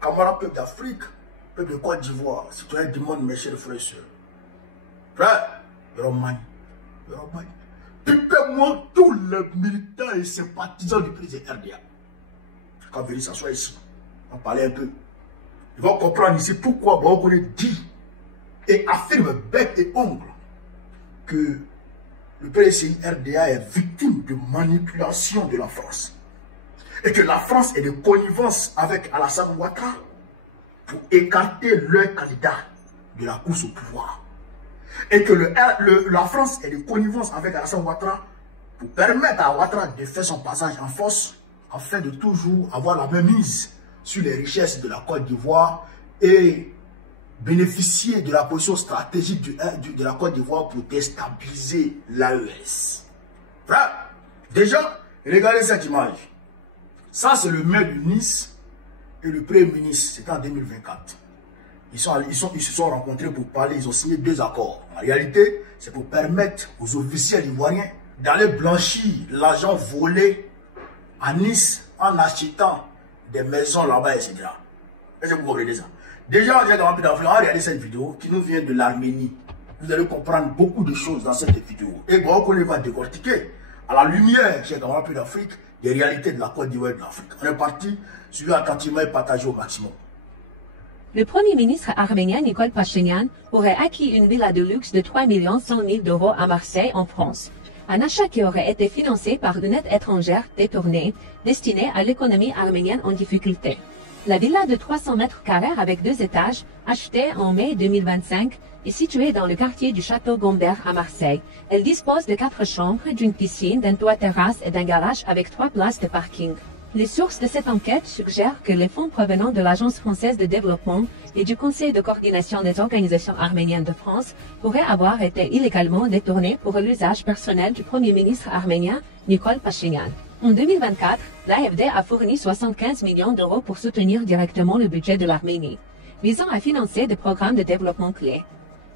camarades peuple d'Afrique, peuple de Côte d'Ivoire, citoyens du monde, mes chers frères et sœurs. Frère, Romagne. Piquez-moi tous les militants et sympathisants du président RDA. Quand venir s'asseoir ici, on parlait un peu. Ils vont comprendre ici pourquoi on dit et affirme bec et ongle que le président RDA est victime de manipulation de la France. Et que la France est de connivence avec Alassane Ouattara pour écarter leur candidat de la course au pouvoir. Et que la France est de connivence avec Alassane Ouattara pour permettre à Ouattara de faire son passage en force afin de toujours avoir la même mise sur les richesses de la Côte d'Ivoire et bénéficier de la position stratégique de la Côte d'Ivoire pour déstabiliser l'AES. Frère, déjà, regardez cette image. Ça, c'est le maire de Nice et le premier ministre. C'était en 2024. Ils se sont rencontrés pour parler. Ils ont signé 2 accords. En réalité, c'est pour permettre aux officiels ivoiriens d'aller blanchir l'argent volé à Nice en achetant des maisons là-bas, etc. Est-ce que vous comprenez ça? Déjà, on va regarder cette vidéo qui nous vient de l'Arménie. Vous allez comprendre beaucoup de choses dans cette vidéo. Et bon, on va décortiquer à la lumière, chers camarades d'Afrique, des réalités de la Côte d'Ivoire et de l'Afrique. On est parti, suivez attentivement et partagez au maximum. Le Premier ministre arménien Nikol Pachinian aurait acquis une villa de luxe de 3 100 000 € à Marseille, en France. Un achat qui aurait été financé par une aide étrangère détournée, destinée à l'économie arménienne en difficulté. La villa de 300 mètres carrés avec 2 étages, achetée en mai 2025, est située dans le quartier du Château Gombert à Marseille. Elle dispose de 4 chambres, d'une piscine, d'un toit terrasse et d'un garage avec 3 places de parking. Les sources de cette enquête suggèrent que les fonds provenant de l'Agence française de développement et du Conseil de coordination des organisations arméniennes de France pourraient avoir été illégalement détournés pour l'usage personnel du Premier ministre arménien Nikol Pachinian. En 2024, l'AFD a fourni 75 millions d'euros pour soutenir directement le budget de l'Arménie, visant à financer des programmes de développement clés.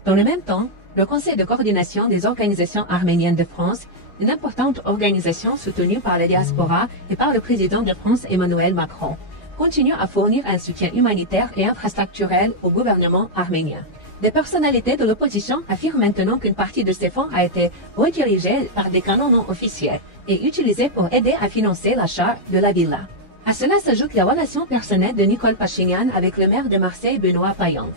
Dans le même temps, le Conseil de coordination des organisations arméniennes de France, une importante organisation soutenue par la diaspora et par le président de France Emmanuel Macron, continue à fournir un soutien humanitaire et infrastructurel au gouvernement arménien. Des personnalités de l'opposition affirment maintenant qu'une partie de ces fonds a été redirigée par des canaux non officiels et utilisée pour aider à financer l'achat de la villa. À cela s'ajoute la relation personnelle de Nikol Pachinian avec le maire de Marseille, Benoît Payan.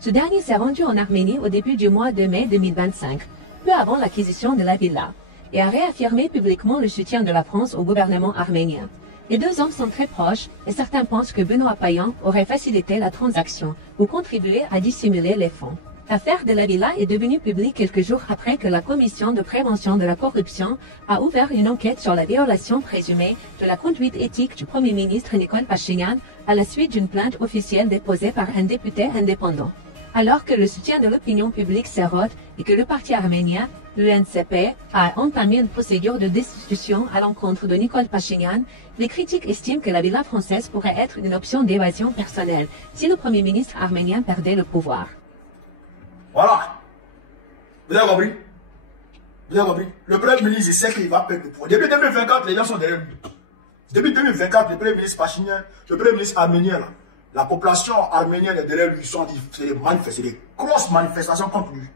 Ce dernier s'est rendu en Arménie au début du mois de mai 2025, peu avant l'acquisition de la villa, et a réaffirmé publiquement le soutien de la France au gouvernement arménien. Les 2 hommes sont très proches et certains pensent que Benoît Payan aurait facilité la transaction ou contribué à dissimuler les fonds. L'affaire de la villa est devenue publique quelques jours après que la Commission de prévention de la corruption a ouvert une enquête sur la violation présumée de la conduite éthique du Premier ministre Nikol Pachinian à la suite d'une plainte officielle déposée par un député indépendant. Alors que le soutien de l'opinion publique s'érode et que le parti arménien, l'UNCP, a entamé une procédure de destitution à l'encontre de Nikol Pachinian, les critiques estiment que la villa française pourrait être une option d'évasion personnelle si le Premier ministre arménien perdait le pouvoir. Voilà. Vous avez compris? Vous avez compris? Le Premier ministre, il sait qu'il va perdre le pouvoir. Depuis 2024, les gens sont derrière lui. Depuis 2024, le Premier ministre Pachinian, le Premier ministre arménien, là, la population arménienne est derrière lui, ils sont c'est des grosses manifestations contre lui.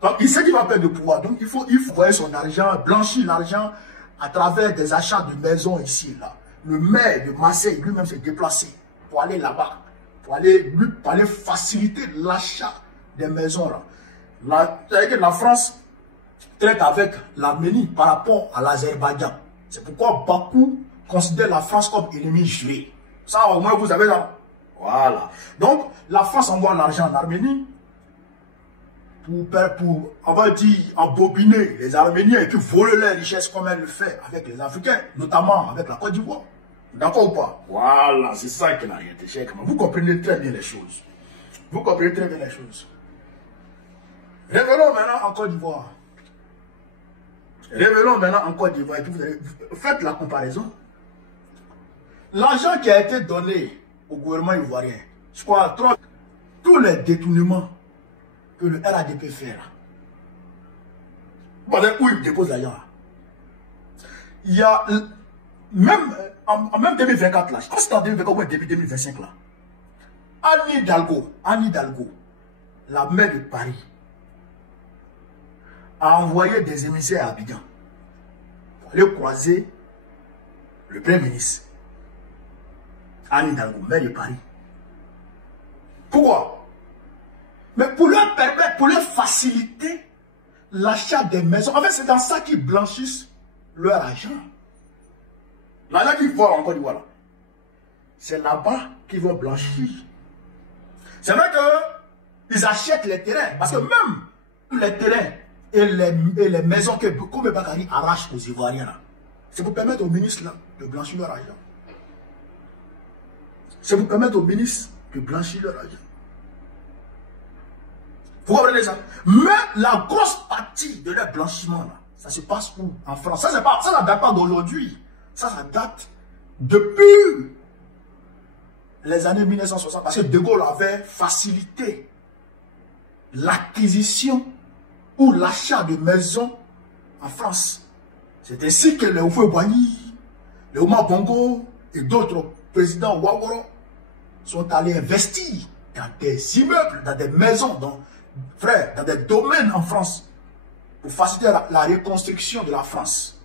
Donc il sait qu'il va perdre le pouvoir. Donc il faut voir son argent, blanchir l'argent à travers des achats de maisons ici et là. Le maire de Marseille lui-même s'est déplacé pour aller là-bas, pour aller faciliter l'achat des maisons là. C'est-à-dire que la France traite avec l'Arménie par rapport à l'Azerbaïdjan. C'est pourquoi Bakou considère la France comme ennemi juré. Ça au moins vous avez là. Voilà. Donc, la France envoie l'argent en Arménie pour, on va dire, embobiner les Arméniens et puis voler leurs richesses comme elle le fait avec les Africains, notamment avec la Côte d'Ivoire. D'accord ou pas? Voilà, c'est ça qui n'a rien été cher. Vous comprenez très bien les choses. Vous comprenez très bien les choses. Revenons maintenant en Côte d'Ivoire. Revenons maintenant en Côte d'Ivoire. Faites la comparaison. L'argent qui a été donné au gouvernement ivoirien, je crois, tous les détournements que le RADP fait là, où il dépose l'argent là, il y a même en 2024 là, je crois que c'était en 2024 ou début 2025 là, Anne Hidalgo, la maire de Paris, a envoyé des émissaires à Abidjan pour aller croiser le Premier ministre. Anne Hidalgo, maire de Paris. Pourquoi? Mais pour leur permettre, pour leur faciliter l'achat des maisons. En fait, c'est dans ça qu'ils blanchissent leur argent. L'argent qu'ils volent encore, voilà. C'est là-bas qu'ils vont blanchir. C'est vrai qu'ils achètent les terrains. Parce que même les terrains et les maisons que Koumé Bakari arrache aux Ivoiriens, c'est pour permettre aux ministres là, de blanchir leur argent. C'est pour permettre aux ministres de blanchir leur argent. Vous comprenez ça? Mais la grosse partie de leur blanchiment, là, ça se passe où? En France. Ça ne date pas d'aujourd'hui. Ça date depuis les années 1960. Parce que De Gaulle avait facilité l'acquisition ou l'achat de maisons en France. C'est ainsi que les Houphouët-Boigny, les Omar Bongo et d'autres présidents Ouattara sont allés investir dans des immeubles, dans des maisons, dans des domaines en France pour faciliter la reconstruction de la France.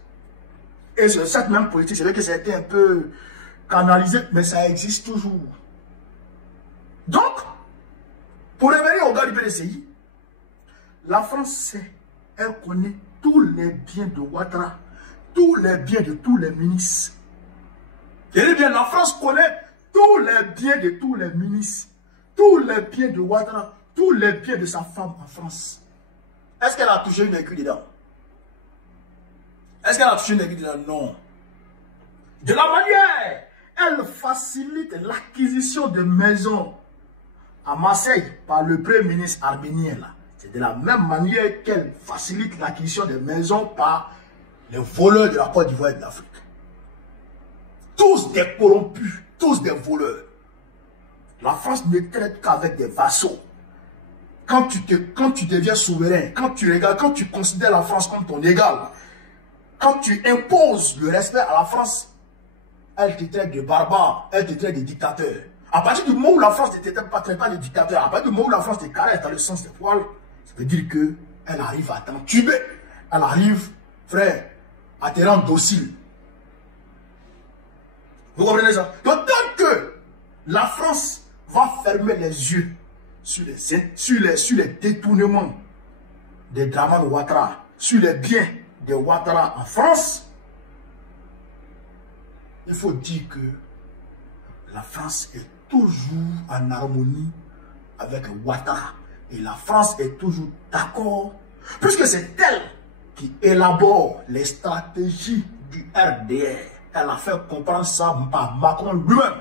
Et cette même politique, c'est vrai que ça a été un peu canalisé, mais ça existe toujours. Donc, pour revenir au gars du PDCI, la France sait, elle connaît tous les biens de Ouattara, tous les biens de tous les ministres. Et bien, la France connaît tous les biens de tous les ministres, tous les biens de Ouattara, tous les biens de sa femme en France. Est-ce qu'elle a touché une aiguille dedans? Est-ce qu'elle a touché une aiguille dedans? Non. De la manière, elle facilite l'acquisition de maisons à Marseille par le Premier ministre arménien. C'est de la même manière qu'elle facilite l'acquisition de maisons par les voleurs de la Côte d'Ivoire et de l'Afrique. Tous des corrompus, tous des voleurs. La France ne traite qu'avec des vassaux. Quand tu deviens souverain, quand tu considères la France comme ton égal, quand tu imposes le respect à la France, elle te traite de barbare, elle te traite de dictateur. À partir du moment où la France ne traite pas de dictateur, à partir du moment où la France te caresse dans le sens des poils, ça veut dire qu'elle arrive à t'entuber. Elle arrive, frère, à te rendre docile. Vous comprenez ça? Donc, tant que la France va fermer les yeux sur les détournements de Dramane Ouattara, sur les biens de Ouattara en France, il faut dire que la France est toujours en harmonie avec Ouattara. Et la France est toujours d'accord, puisque c'est elle qui élabore les stratégies du RDR. Elle a fait comprendre ça par Macron lui-même.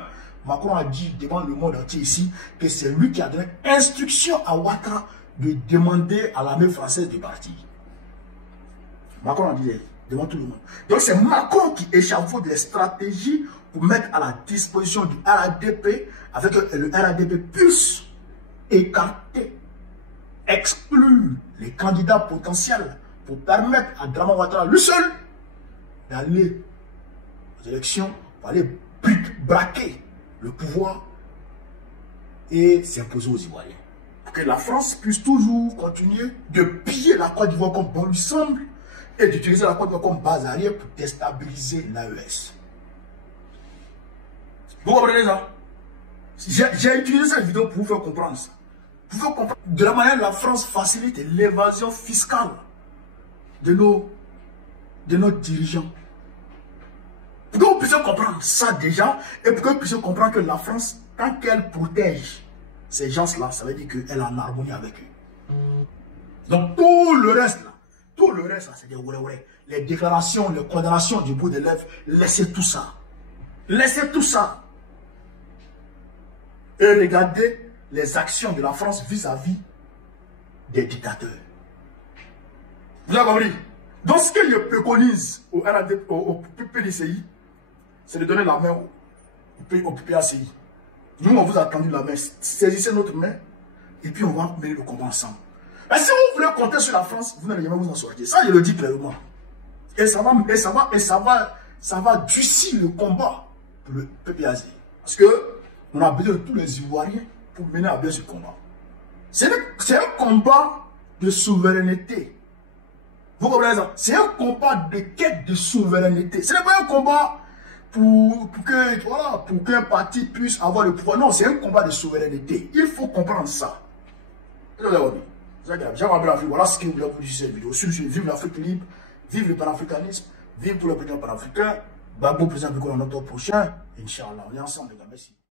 Macron a dit devant le monde entier ici que c'est lui qui a donné instruction à Ouattara de demander à l'armée française de partir. Macron a dit devant tout le monde. Donc c'est Macron qui échafaude les stratégies pour mettre à la disposition du RADP, avec le RADP puisse écarter, exclure les candidats potentiels pour permettre à Dramane Ouattara lui seul d'aller aux élections, pour aller braquer le pouvoir et s'imposer aux Ivoiriens. Pour que la France puisse toujours continuer de piller la Côte d'Ivoire comme bon lui semble et d'utiliser la Côte d'Ivoire comme base arrière pour déstabiliser l'AES. Vous comprenez ça? J'ai utilisé cette vidéo pour vous faire comprendre ça. Pour vous faire comprendre de la manière dont la France facilite l'évasion fiscale de nos dirigeants. Pour que vous puissiez comprendre ça déjà, et pour que vous puissiez comprendre que la France, tant qu'elle protège ces gens-là, ça veut dire qu'elle est en harmonie avec eux. Donc tout le reste là, c'est des ouais. Les déclarations, les condamnations du bout des lèvres, laissez tout ça. Laissez tout ça. Et regardez les actions de la France vis-à-vis des dictateurs. Vous avez compris? Donc ce que je préconise au PDCI, c'est de donner la main au PPACI. Nous, on vous a tendu la main. Saisissez notre main et puis on va mener le combat ensemble. Mais si vous voulez compter sur la France, vous n'allez jamais vous en sortir. Ça, je le dis clairement. Et ça va durcir le combat pour le PPACI. Parce que on a besoin de tous les Ivoiriens pour mener à bien ce combat. C'est un combat de souveraineté. Vous comprenez ça? C'est un combat de quête de souveraineté. Ce n'est pas un combat pour qu'un parti puisse avoir le pouvoir. Non, c'est un combat de souveraineté. Il faut comprendre ça. Voilà ce que vous voulez pour cette vidéo. Vive l'Afrique libre, vive le panafricanisme, vive pour le président panafricain. Babou, président Biko, dans notre prochain. Inch'Allah, on est ensemble, les gars. Merci.